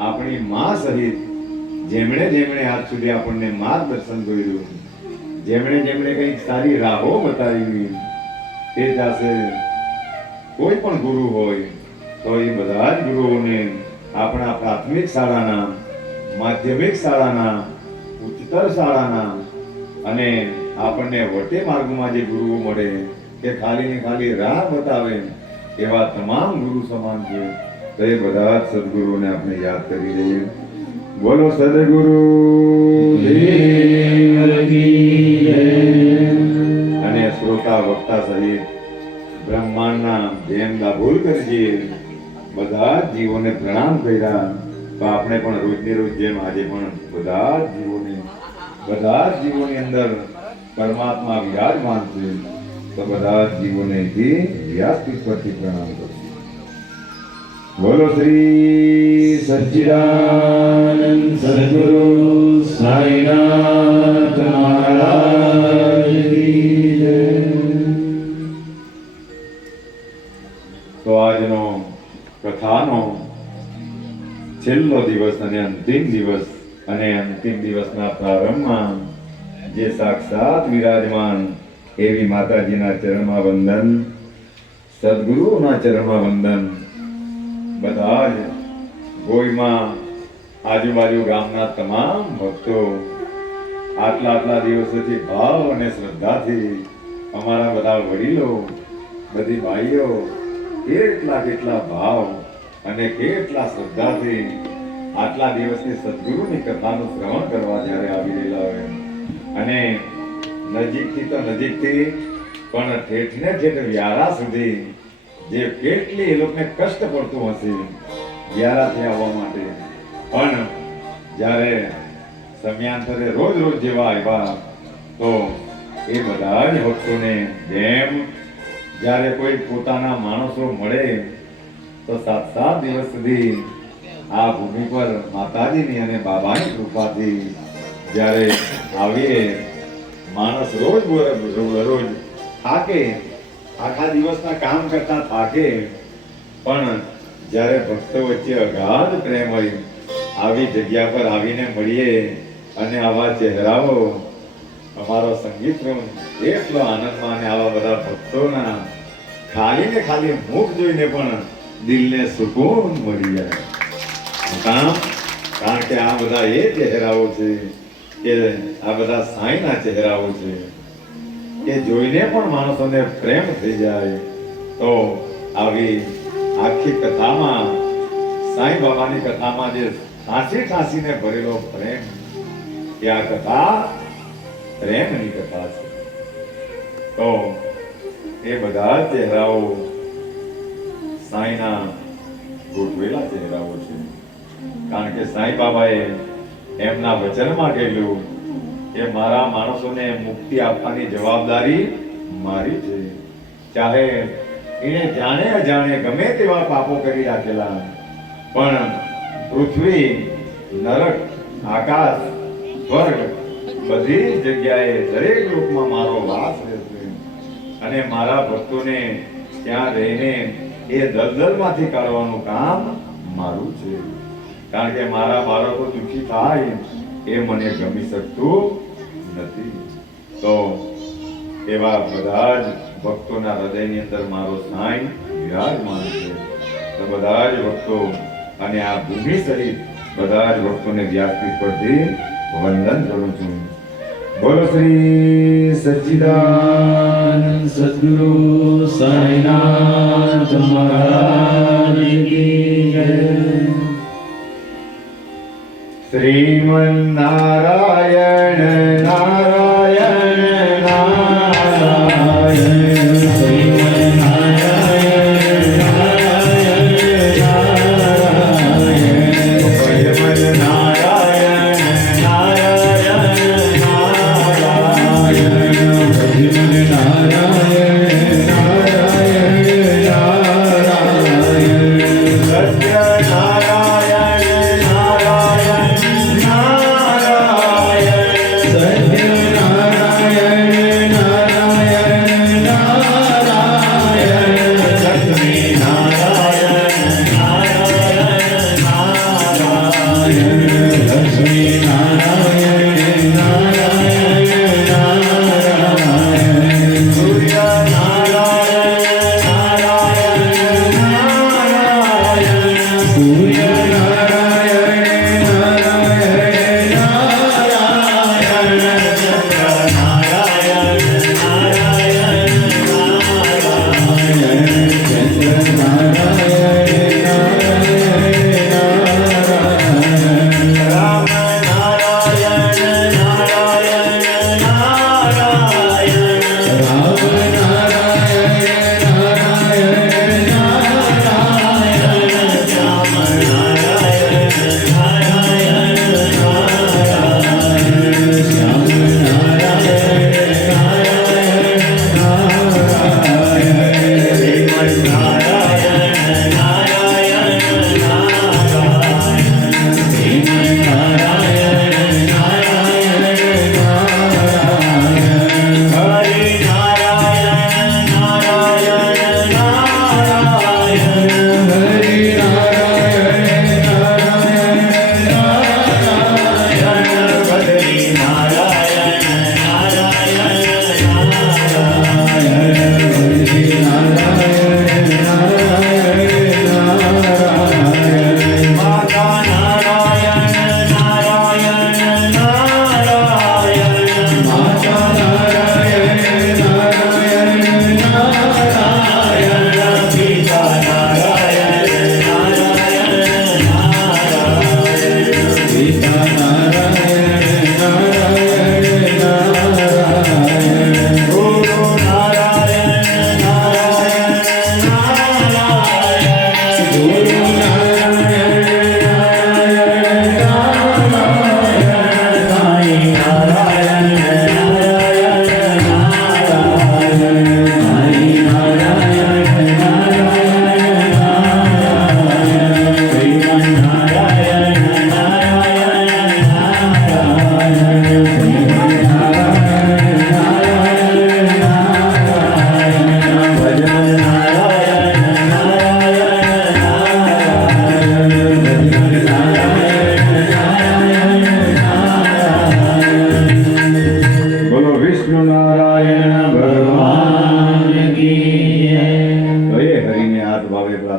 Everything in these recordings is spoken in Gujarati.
આપણી માં સહિત જેમણે જેમણે આજ સુધી આપણને માર્ગદર્શન કર્યું, જેમણે જેમણે કંઈક સારી રાહો બતાવી, તે પાસે કોઈ પણ ગુરુ હોય, તો એ બધા જ ગુરુઓને આપણા પ્રાથમિક શાળાના, માધ્યમિક શાળાના, ઉચ્ચતર શાળાના અને આપણને વટે માર્ગમાં જે ગુરુઓ મળે કે ખાલી ને ખાલી રાહ બતાવે એવા તમામ ગુરુ સમાન છે. તો એ બધા સદગુરુને આપણે યાદ કરી લઈએ. બોલો, સદગુરુ. અને શ્રોતા, વક્તા સહિત બ્રહ્માંડના જેમ દાભોલ કરજે બધા જીવોને પ્રણામ કર્યા. તો આપણે પણ રોજને રોજ જેમ આજે પણ બધા જીવોને, બધા જીવોની અંદર પરમાત્મા વિરાજમાન છે, તો બધા જીવોને વ્યાસપીઠ પરથી પ્રણામ કરશે બોલો શ્રી સચ્ચિદાનંદ સદગુરુ સાઈનાથ મહારાજ તો આજનો કથાનો છેલ્લો દિવસ અને અંતિમ દિવસ અને અંતિમ દિવસના પ્રારંભમાં જે સાક્ષાત વિરાજમાન એવી માતાજીના ચરણમાં વંદન, સદગુરુના ચરણમાં વંદન બધા જ ગોઈમાં આજુબાજુ ગામના તમામ ભક્તો આટલા આટલા દિવસોથી ભાવ અને શ્રદ્ધાથી અમારા બધા વડીલો, બધી ભાઈઓ કેટલા કેટલા ભાવ અને કેટલા શ્રદ્ધાથી આટલા દિવસની સદગુરુની કથાનું શ્રવણ કરવા જ્યારે આવી રહેલા હોય. અને નજીકથી તો નજીકથી પણ ઠેઠને ઠેઠ વ્યારા સુધી જે કેટલી એ લોકોને કષ્ટ પડતું હશે ગ્યારાથી આવવા માટે. પણ જ્યારે સમયાંતરે રોજ રોજ જેવા આવ્યા, તો એ બધા જ ભક્તોને જેમ જ્યારે કોઈ પોતાના માણસો મળે, તો સાત સાત દિવસ સુધી આ ભૂમિ પર માતાજીની અને બાબાની કૃપાથી જ્યારે આવીએ, માણસ રોજ રોજ થાકે આખા દિવસના કામ કરતા થાકે, પણ જ્યારે ભક્તો વચ્ચે અગાધ પ્રેમ હોય, આવી જગ્યા પર આવીને મળીએ અને આવા ચહેરાઓ, અમારો સંગીત એટલો આનંદમાં અને આવા બધા ભક્તોના ખાલી ને ખાલી મુખ જોઈને પણ દિલને સુકૂન મળી જાય. કારણ કે આ બધા એ ચહેરાઓ છે કે આ બધા સાંઈના ચહેરાઓ છે. કે જોઈને પણ માણસોને પ્રેમ થઈ જાય. તો આવી આખી કથામાં, સાંઈ બાબાની કથામાં જે ઠાંસી ઠાંસીને ભરેલો પ્રેમ, એ આ કથા પ્રેમની કથા છે. તો એ બધા ચહેરાઓ સાંઈના ગોઠવેલા ચહેરાઓ છે. કારણ કે સાંઈ બાબાએ એમના વચનમાં કહેલું કે મારા માણસોને મુક્તિ આપવાની જવાબદારી મારી છે. ચાહે એને જાણે અજાણે ગમે તેવા પાપો કરી રાખેલા પણ પૃથ્વી, નરક, આકાશ, સ્વર્ગ બધી જગ્યાએ દરેક રૂપમાં મારો વાસ રહેશે. અને મારા ભક્તોને ત્યાં રહીને એ દલદલમાંથી કાઢવાનું કામ મારું છે. કારણ કે મારા બાળકો દુઃખી થાય. એ મને ગમી શકતું નથી. તો એવા બધા જ ભક્તોના હૃદયની અંદર મારો સાંઈ વિરાજમાન છે. તો બધા જ ભક્તો અને આ ભૂમિ સહિત બધા જ ભક્તોને વ્યાસપીઠ પરથી વંદન કરું છું. બોલો શ્રી સચ્ચિદાનંદ સદગુરુ સાઈનાથ મહારાજ કી જય.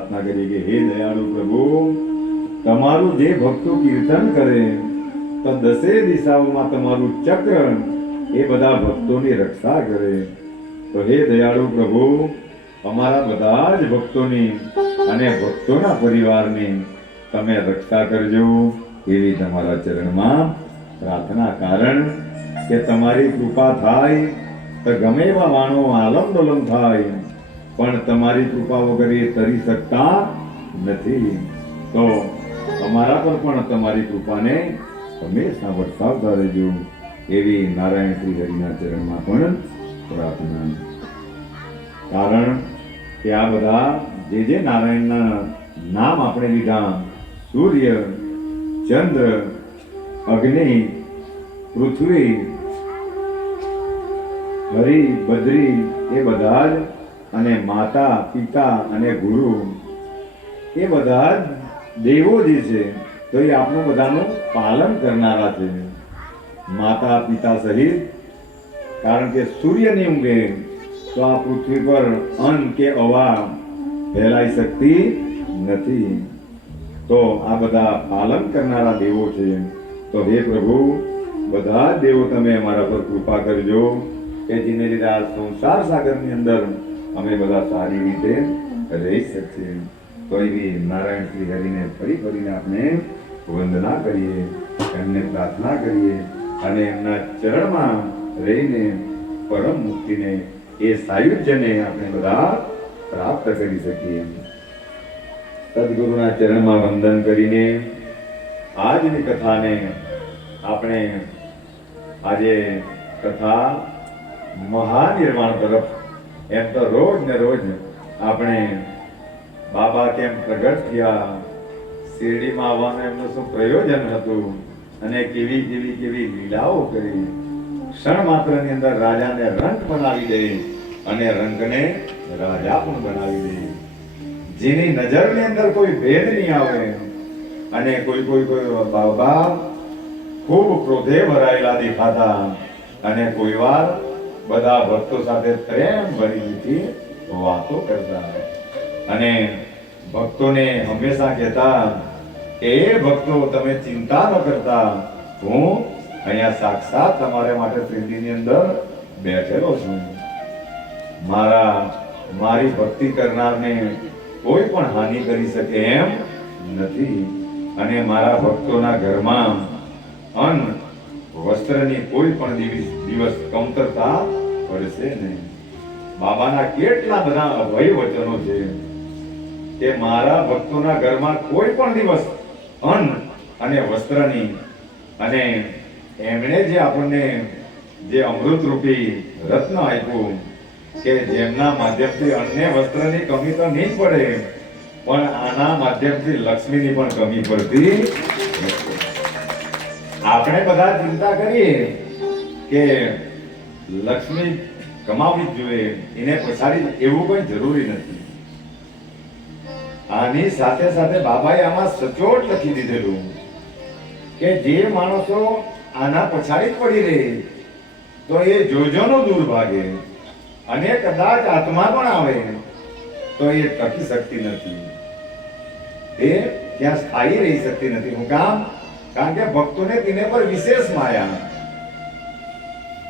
પ્રાર્થના કરીએ કે હે દયાળુ પ્રભુ, તમારું જે ભક્તો કીર્તન કરે, તો દસે દિશાઓમાં તમારું ચક્ર એ બધા ભક્તોની રક્ષા કરે. તો હે દયાળુ પ્રભુ, અમારા બધા જ ભક્તોની અને ભક્તોના પરિવારની તમે રક્ષા કરજો. એવી તમારા ચરણમાં પ્રાર્થના કારણ કે તમારી કૃપા થાય, તો ગમે એવા માણો આલમ દોલમ થાય પણ તમારી કૃપા વગર એ તરી શકતા નથી. તો અમારા પર પણ તમારી કૃપાને હંમેશા વરસાવતા રહેજો એવી નારાયણ શ્રી હરિના ચરણમાં પણ પ્રાર્થના. કારણ કે આ બધા જે જે નારાયણના નામ આપણે લીધા, સૂર્ય, ચંદ્ર, અગ્નિ, પૃથ્વી, હરી, બદ્રી, એ બધા જ અને માતા, પિતા અને ગુરુ, એ બધા જ દેવો જે છે, તો એ આપણું બધાનું પાલન કરનારા છે. માતા, પિતા સહિત, કારણ કે સૂર્ય નહીં ઊંઘે તો આ પૃથ્વી પર અન્ન કે અવા ફેલાઈ શકતી નથી. તો આ બધા પાલન કરનારા દેવો છે. તો હે પ્રભુ, બધા દેવો તમે અમારા પર કૃપા કરજો કે જેને લીધે આ સંસાર સાગરની અંદર અમે બધા સારી રીતે રહી શકીએ. કોઈ બી નારાયણ શ્રી હરિને ફરી ફરીને આપણે વંદના કરીએ, એમને પ્રાર્થના કરીએ અને એમના ચરણમાં રહીને પરમ મુક્તિને, એ સાયુજ્યને આપણે બધા પ્રાપ્ત કરી શકીએ. સદગુરુના ચરણમાં વંદન કરીને આજની કથાને આપણે આજે કથા મહાનિર્માણ તરફ એમ તો રોજ ને રોજ આપણે બાબા કેમ પ્રગટ થયા? શિરડીમાં આવવાનું એમનું શું પ્રયોજન હતું? અને કેવી કેવી કેવી લીલાઓ કરી? ક્ષણ માત્રની અંદર રાજાને રંગ બનાવી દે અને રંગને રાજા પણ બનાવી દે. જેની નજરની અંદર કોઈ ભેદ નહીં આવે. અને કોઈ કોઈ કોઈ બાબા ખૂબ ક્રોધે ભરાયેલા દેખાતા. અને કોઈ વાર બધા ભક્તો સાથે પ્રેમ ભરી દીધી વાતો કરતા અને ભક્તોને હંમેશા કહેતા કે એ ભક્તો, તમે ચિંતા ન કરતા. હું અહીંયા સાક્ષાત તમારા માટે સિદ્ધિની અંદર બેઠેલો છું. મારા, મારી ભક્તિ કરનારને કોઈ પણ હાનિ કરી શકે એમ નથી. અને મારા ભક્તોના ઘરમાં અન્ન વસ્ત્રની કોઈ પણ દિવસ કમતરતા પડશે નહીં બાબાના કેટલા બધા અભય વચનો છે કે મારા ભક્તોના ઘરમાં કોઈ પણ દિવસ અન્ન અને વસ્ત્રની અને એમણે જે આપણને જે અમૃત રૂપી રત્ન આપ્યું કે જેમના માધ્યમથી અન્ય વસ્ત્રની કમી તો નહીં પડે, પણ આના માધ્યમથી લક્ષ્મીની પણ કમી પડતી. આપણે બધા ચિંતા કરીએ કે લક્ષ્મી કમાવી જ જોઈએ. એને પછાડી એવું કોઈ જરૂરી નથી. આની સાથે સાથે બાબાએ આમાં સચોટ લખી દીધેલું કે જે માણસો આના પછાડી પડી રહે, તો એ જોજોનો દૂર ભાગે અને કદાચ આત્મા પણ આવે, તો એ ટકી શકતી નથી. એ ત્યાં સ્થાયી રહી શકતી નથી. હું કામ કારણ કે ભક્તોને તેને પર વિશેષ માયા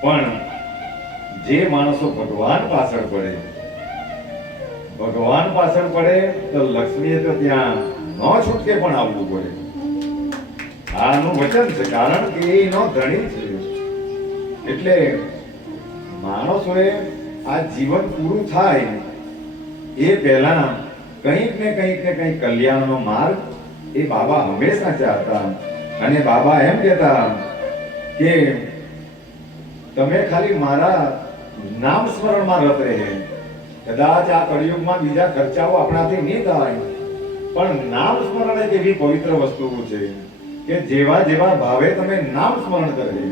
પણ જે માણસો ભગવાન પાછળ પડે, ભગવાન પાછળ પડે તો લક્ષ્મીએ તો ત્યાં ન છૂટકે પણ આવવું પડે. આનું વચન છે, કારણ કે એનો ધણી છે. એટલે માણસોએ આ જીવન પૂરું થાય એ પહેલા કંઈક ને કંઈક ને કંઈક કલ્યાણનો માર્ગ એ બાબા હંમેશા ચાહતા અને બાબા એમ કહેતા કે તમે ખાલી મારા નામ સ્મરણમાં રત રહે. કદાચ આ કળિયુગમાં બીજા ખર્ચાઓ આપણાથી નહીં થાય. પણ નામ સ્મરણ એક એવી પવિત્ર વસ્તુઓ છે કે જેવા જેવા ભાવે તમે નામ સ્મરણ કરે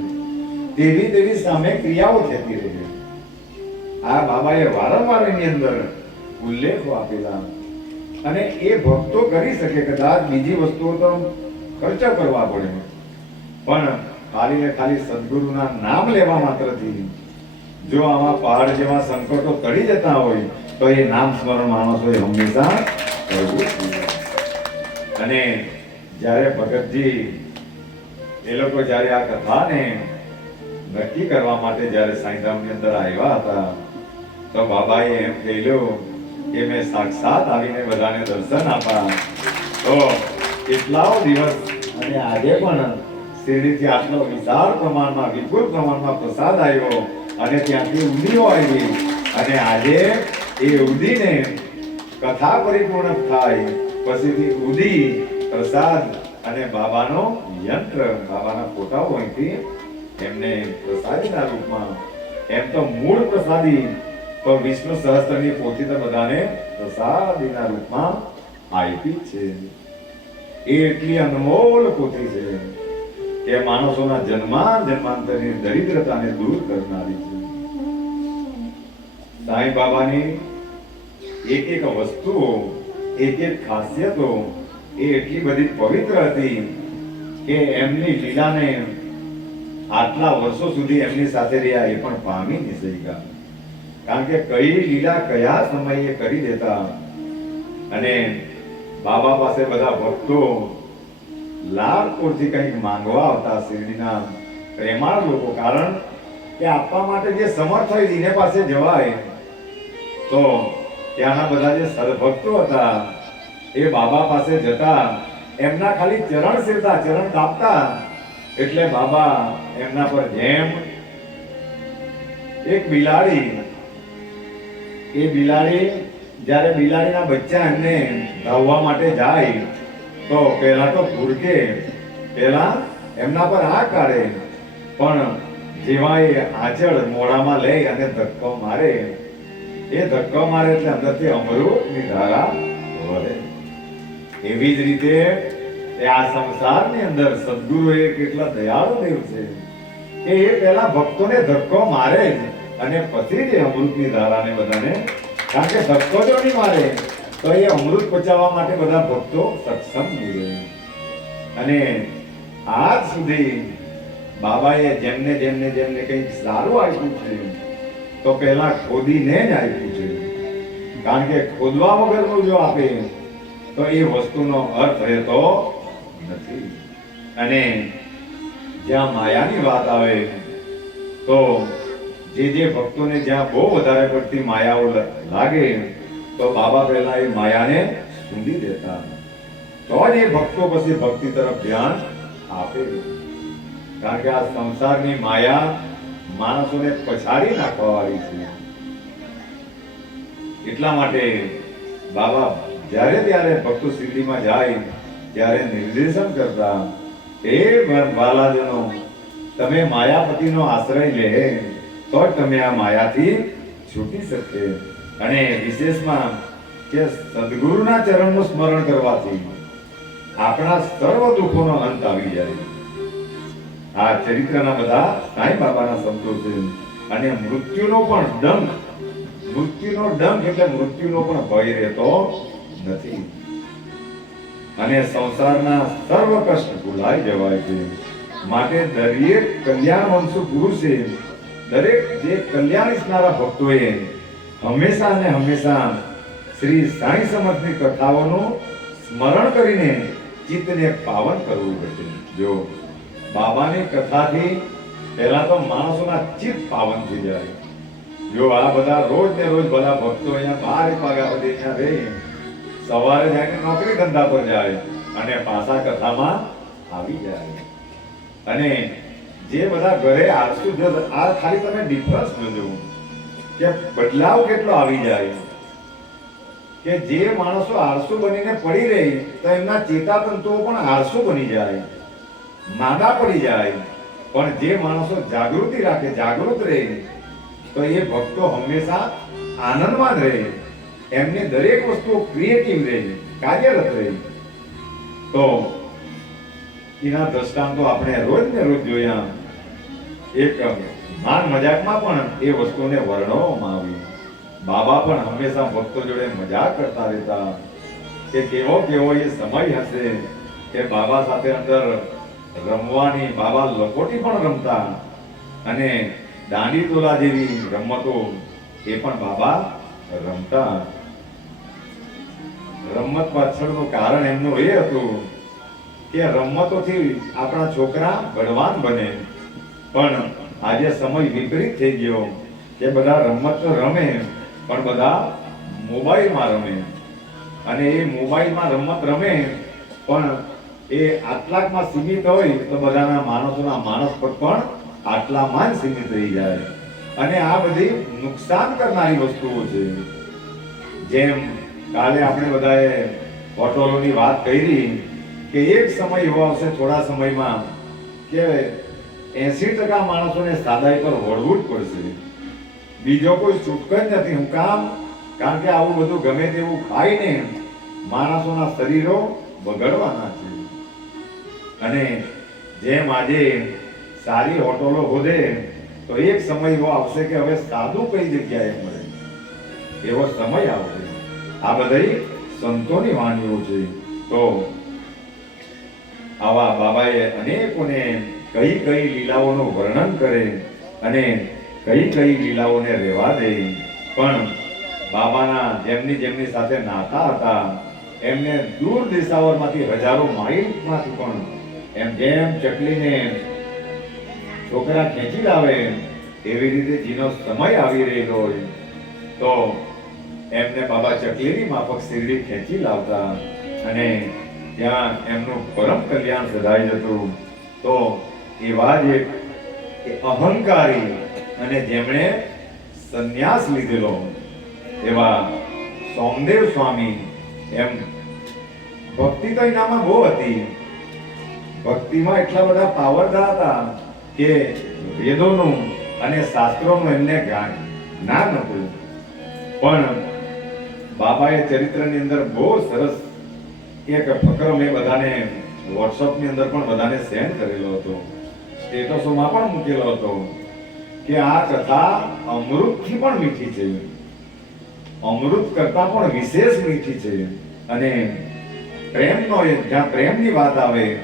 તેવી તેવી સામે ક્રિયાઓ થતી રહે. આ બાબાએ વારંવાર એની અંદર ઉલ્લેખો આપેલા. અને એ ભક્તો કરી શકે કદાચ બીજી વસ્તુઓ તો ખર્ચ કરવા પડે. પણ ખાલી ને ખાલી સદગુરુના નામ લેવા માત્રથી જો આમાં પહાડ જેવા સંકટો કરી જતા હોય, તો એ નામ સ્મરણ માણસોએ હંમેશા કરવું અને જ્યારે ભગતજી એ લોકો જ્યારે આ કથાને નક્કી કરવા માટે જ્યારે સાંઈધામની અંદર આવ્યા હતા, તો બાબાએ એમ કહેલું કે, મેં સાક્ષાત આવીને બધાને દર્શન આપા તો કેટલાઓ દિવસ અને આજે પણ શિરડીથી આટલો વિશાળ પ્રમાણમાં, વિપુલ પ્રમાણમાં પ્રસાદ આવ્યો અને ત્યાંથી ઉંદીઓ આવી. અને આજે એ ઉદીને કથા પરિપૂર્ણ થાય. પછીથી ઉદી પ્રસાદ અને બાબાનો યંત્ર, બાબાના ફોટાઓ અહીંથી એમને પ્રસાદીના રૂપમાં. એમ તો મૂળ પ્રસાદી તો વિષ્ણુ સહસ્ત્રની પોથી તો બધાને પ્રસાદીના રૂપમાં આપી છે. એ એટલી અનમોલ પોથી છે કે માણસોના જન્મા જન્માંતરની દરિદ્રતાને દૂર કરનારી છે. સાંઈ બાબાની એક એક વસ્તુઓ, એક એક ખાસિયતો એ એટલી બધી પવિત્ર હતી કે એમની લીલાને આટલા વર્ષો સુધી એમની સાથે રહ્યા એ પણ પામી નહીં શક્યા. કારણ કે કઈ લીલા કયા સમયે કરી દેતા અને બાબા પાસે બધા ભક્તો લાલપુરથી કંઈક માંગવા આવતા શિરડીના પ્રેમાળ લોકો. કારણ કે આપવા માટે જે સમર્થ હોય એને પાસે જવાય. તો ત્યાંના બધા જે સદભક્તો હતા, એ બાબા પાસે જતા, એમના ખાલી ચરણ સેવતા, ચરણ કાપતા, એટલે બાબા એમના પર જેમ એક બિલાડી, એ બિલાડી જ્યારે બિલાડીના બચ્ચા એમને ધાવવા માટે જાય, તો પહેલા તો ભૂરકે પહેલા એમના પર આ કાઢે. પણ જેવા એ આંચળ મોઢામાં લઈ અને ધક્કો મારે, એ ધક્કો મારે એટલે અંદરથી અમૃતની ધારા વળે. એવી જ રીતે એ આ સંસારની અંદર સદગુરુ એ કેટલા દયાળુ દેવ છે કે એ પહેલા ભક્તોને ધક્કો મારે અને પછી જ અમૃતની ધારાને બધાને કારણ કે ધક્કો જો નહીં મારે, તો એ અમૃત પચાવવા માટે બધા ભક્તો સક્ષમ રહે અને આજ સુધી બાબાએ જેમને જેમને જેમને કંઈક સારું આપ્યું છે, તો પહેલા ખોદીને જ આપ્યું છે. કારણ કે ખોદવા વગરનું જો આપે, તો એ વસ્તુનો અર્થ રહેતો નથી. અને જ્યાં માયાની વાત આવે, તો જે જે ભક્તોને જ્યાં બહુ વધારે પડતી માયાઓ લાગે, તો બાબા પહેલા એ માયાને સૂંધી દેતા. તો જ એ ભક્તો પછી ભક્તિ તરફ ધ્યાન આપે. કારણ કે આ સંસારની માયા માણસોને પછાડી નાખવા વાળી છે. એટલા માટે બાબા જ્યારે ત્યારે ભક્તો શિરડીમાં જાય, ત્યારે નિર્દેશન કરતા એ બાલાજનો, તમે માયાપતિનો આશ્રય લે. તો તમે આ માયાથી છૂટી શકે અને વિશેષમાં કે સદગુરુના ચરણનું સ્મરણ કરવાથી આપણા સર્વ દુઃખોનો અંત આવી જાય. આ ચરિત્રના બધા સાંઈ બાબાના શબ્દો છે. અને મૃત્યુનો પણ ડંખ, મૃત્યુનો ડંખ એટલે મૃત્યુનો પણ ભય રહેતો નથી. અને સંસારના સર્વ કષ્ટ ભૂલાઈ જવાય છે. માટે દરેક કલ્યાણ વંશુ પુરુષે દરેક જે કલ્યાણ ઈચ્છનારા ભક્તોએ હંમેશા ને હંમેશા શ્રી સાંઈ સમર્થની કથાઓનું સ્મરણ કરીને ચિત્તને પાવન કરવું પડશે જો બાબાની કથાથી પહેલા તો માણસોના ચિત્ત પાવન થઈ જાય. જો આ બધા રોજ ને રોજ બધા ભક્તો અહીંયા એક વાગ્યા સુધી અહીંયા રહે, સવારે જઈને નોકરી ધંધા પર જાય અને પાછા કથામાં આવી જાય. અને જે બધા ઘરે આળસુ જો આ ખાલી તમે ડિફરન્સ જોજો કે બદલાવ કેટલો આવી જાય. કે જે માણસો આળસુ બનીને પડી રહી, તો એમના ચેતાતંતુઓ પણ આળસુ બની જાય. માદા પડી જાય. પણ જે માણસો જાગૃતિ રાખે, જાગૃત રહે, તો એ ભક્તો હંમેશા આનંદમાં જ રહે. એમની દરેક વસ્તુ ક્રિએટિવ રહે, કાર્યરત રહે. તો એના દ્રષ્ટાંતો આપણે રોજ ને રોજ જોયા. એક માન મજાકમાં પણ એ વસ્તુને વર્ણવવામાં આવી. બાબા પણ હંમેશા ભક્તો જોડે મજાક કરતા રહેતા. કે કેવો કેવો એ સમય હશે કે બાબા સાથે અંદર રમવાની, બાબા લખોટી પણ રમતા. અને દાંડી તોલા જેવી રમતો એ પણ બાબા રમતા. રમત પાછળનું કારણ એમનું એ હતું કે રમતોથી આપણા છોકરા બળવાન બને. પણ આજે સમય વિપરીત થઈ ગયો. કે બધા રમત તો રમે, પણ બધા મોબાઈલમાં રમે. અને એ મોબાઈલમાં રમત રમે, પણ એ આટલાકમાં સીમિત હોય તો બધાના માણસોના માણસ પર પણ આટલામાં જ સીમિત રહી જાય. અને આ બધી નુકસાન કરનારી વસ્તુઓ છે. જેમ કાલે આપણે બધાએ હોટલોની વાત કરી કે એક સમય એવો આવશે થોડા સમયમાં કે એસી ટકા માણસોને સાદાઈ પર વળવું જ પડશે. બીજો કોઈ છૂટક જ નથી. હું કામ? કારણ કે આવું બધું ગમે તેવું ખાઈને માણસોના શરીરો બગડવાના છે. અને જેમ આજે સારી હોટલો હોદે તો એક સમય એવો આવશે કે હવે સાદું કઈ જગ્યાએ મળે. એવો સમય આવશે. આ બધી સંતોની વાણીઓ છે. તો આવા બાબાએ અનેકોને કઈ કઈ લીલાઓનું વર્ણન કરે અને કઈ કઈ લીલાઓને રહેવા દે. પણ બાબાના જેમની જેમની સાથે નાતા હતા, એમને દૂર દિશાઓમાંથી હજારો માઇલમાંથી પણ એમ જેમ ચકલીને છોકરા ખેંચી લાવે, એવી રીતે જીનો સમય આવી રહેલો હોય. તો એમને બાબા ચકલીની માફક શિરડી ખેંચી લાવતા અને ત્યાં એમનું પરમ કલ્યાણ સદાઈ જતું તો એવા જ એક અહંકારી અને જેમણે સંન્યાસ લીધેલો એવા સોમદેવ સ્વામી એમ ભક્તિ તો એનામાં બહુ હતી. ભક્તિમાં એટલા બધા પાવરદાર હતા કે વેદોનું અને શાસ્ત્રોનું એમને જ્ઞાન હતું પણ બાબાએ ચરિત્રની અંદર બહુ સરસ એક ફકરો મેં બધાને વોટ્સઅપની અંદર પણ બધાને સેન્ડ કરેલો હતો. સ્ટેટસોમાં પણ મૂકેલો હતો. કે આ કથા અમૃતથી પણ મીઠી છે. અમૃત કરતા પણ વિશેષ મીઠી છે. અને પ્રેમનો જ્યાં પ્રેમની વાત આવે,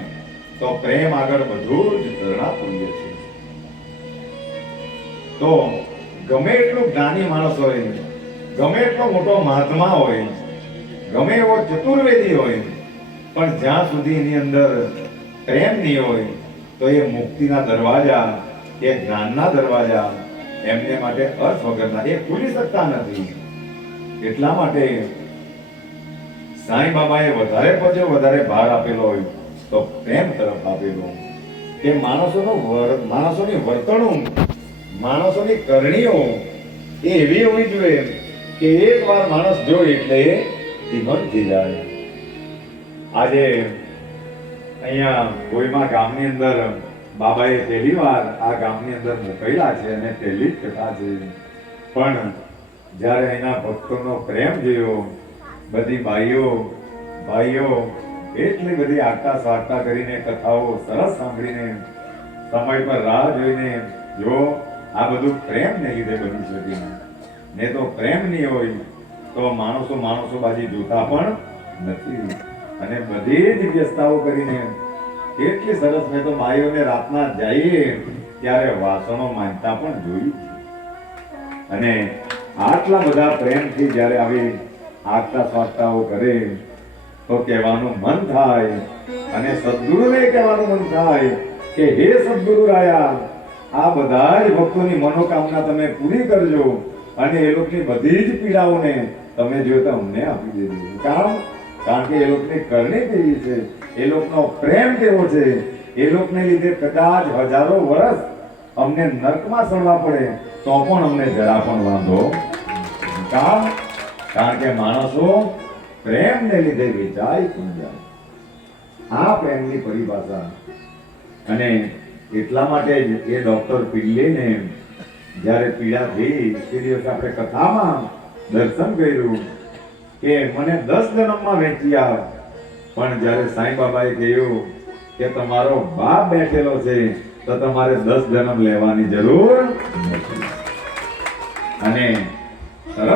તો પ્રેમ આગળ બધું જ ધરણાતુલ્ય છે. તો ગમે એટલું જ્ઞાની માણસ હોય, ગમે એટલો મોટો મહાત્મા હોય, ગમે એવો ચતુર્વેદી હોય, પણ જ્યાં સુધી એની અંદર પ્રેમ નહીં હોય તો એ મુક્તિના દરવાજા એ જ્ઞાનના દરવાજા એમને માટે અર્થ વગરના એ ખુલી શકતા નથી. એટલા માટે સાંઈ બાબાએ વધારે પછી વધારે ભાર આપેલો હોય તો પ્રેમ તરફ આપેલો. કે માણસોનો વર- માણસોની વર્તણૂક માણસોની કરણીઓ એ એવી હોવી જોઈએ કે એકવાર માણસ જોઈ એટલે એ ધીમત થઈ જાય આજે અહીંયા કોઈમાં ગામની અંદર બાબાએ પહેલી વાર આ ગામની અંદર મોકલ્યા છે અને પહેલી જ કથા છે. પણ જ્યારે એના ભક્તોનો પ્રેમ જોયો બધી બાઈઓ, ભાઈઓ એટલી બધી આટા સાટા કરીને કથાઓ સરસ સાંભળીને સમય પર રાહ જોઈને, જો આ બધું પ્રેમને લીધે બની શકે, ને તો પ્રેમ નહીં હોય, તો માણસો માણસો બાજી જોતા પણ નથી. અને બધી જ વ્યસ્તાઓ કરીને કેટલી સરસ મેં તો બાઈઓને રાતના જઈએ ત્યારે વાસણો માંજતા પણ જોઈ અને આટલા બધા પ્રેમથી જ્યારે આવી આગતા સ્વાસ્થાઓ કરે, તો કહેવાનું મન થાય અને સદગુરુને કહેવાનું મન થાય કે હે સદગુરુ રાયા, આ બધા જ ભક્તોની મનોકામના તમે પૂરી કરજો અને એ લોકોની બધી જ પીડાઓને તમે જો અમને આપી દેજો. કામ કારણ કે એ લોકોની કરણી કેવી છે? એ લોકોનો પ્રેમ કેવો છે? એ લોકોને લીધે કદાચ હજારો વર્ષ અમને નર્કમાં સડવા પડે, તો પણ અમને જરા પણ વાંધો. કારણ કે માણસો પ્રેમને લીધે વિચાય પૂંજાય. આ પ્રેમની પરિભાષા. અને એટલા માટે જ એ ડોક્ટર પિલ્લેને જ્યારે પીડા થઈ, તે દિવસે આપણે કથામાં દર્શન કર્યું. કે મને દસ જન્મમાં વેચી આવ. પણ જ્યારે સાંઈ બાબાએ કહ્યું કે તમારો બાપ બેઠેલો છે, તો તમારે દસ જન્મ લેવાની જરૂર નથી. અને તરત